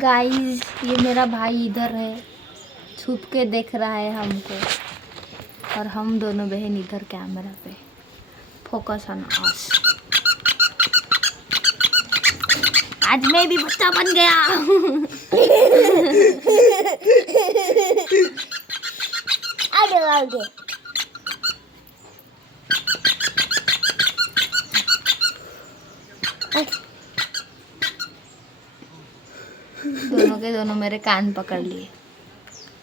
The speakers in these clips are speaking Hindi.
गाइस ये मेरा भाई इधर है, छुप के देख रहा है हमको, और हम दोनों बहन इधर कैमरा पे। Focus on us. आज मैं भी बच्चा बन गया। आगे आगे दोनों के दोनों मेरे कान पकड़ लिए,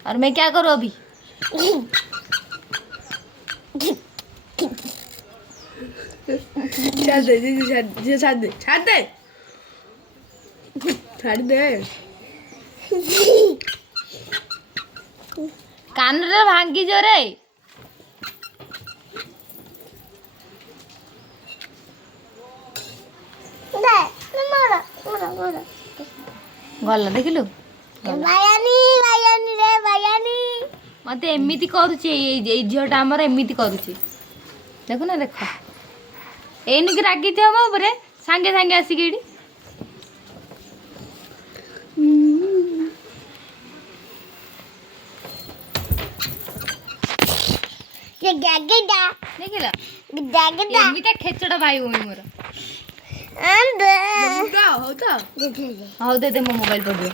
और मैं क्या करूँ अभी? छाड़ दे जी, छाड़ दे, छाड़ दे, छाड़ दे। कान रे भांगी जो रे। दे मारा मारा मारा गला देखिलु बायानी बायानी रे बायानी मते एमिति करूची, ए झियोटा हमर एमिति करूची। देखो ना, देख एनिक रागी थे हम ऊपर सांगे सांगे आसिक एडी। ये गगडा देखिला गगडा एमिति खेचड़ा भाई होई मोर। अंदर होता दे दे हाउ दे दे मो मोबाइल पर दियो।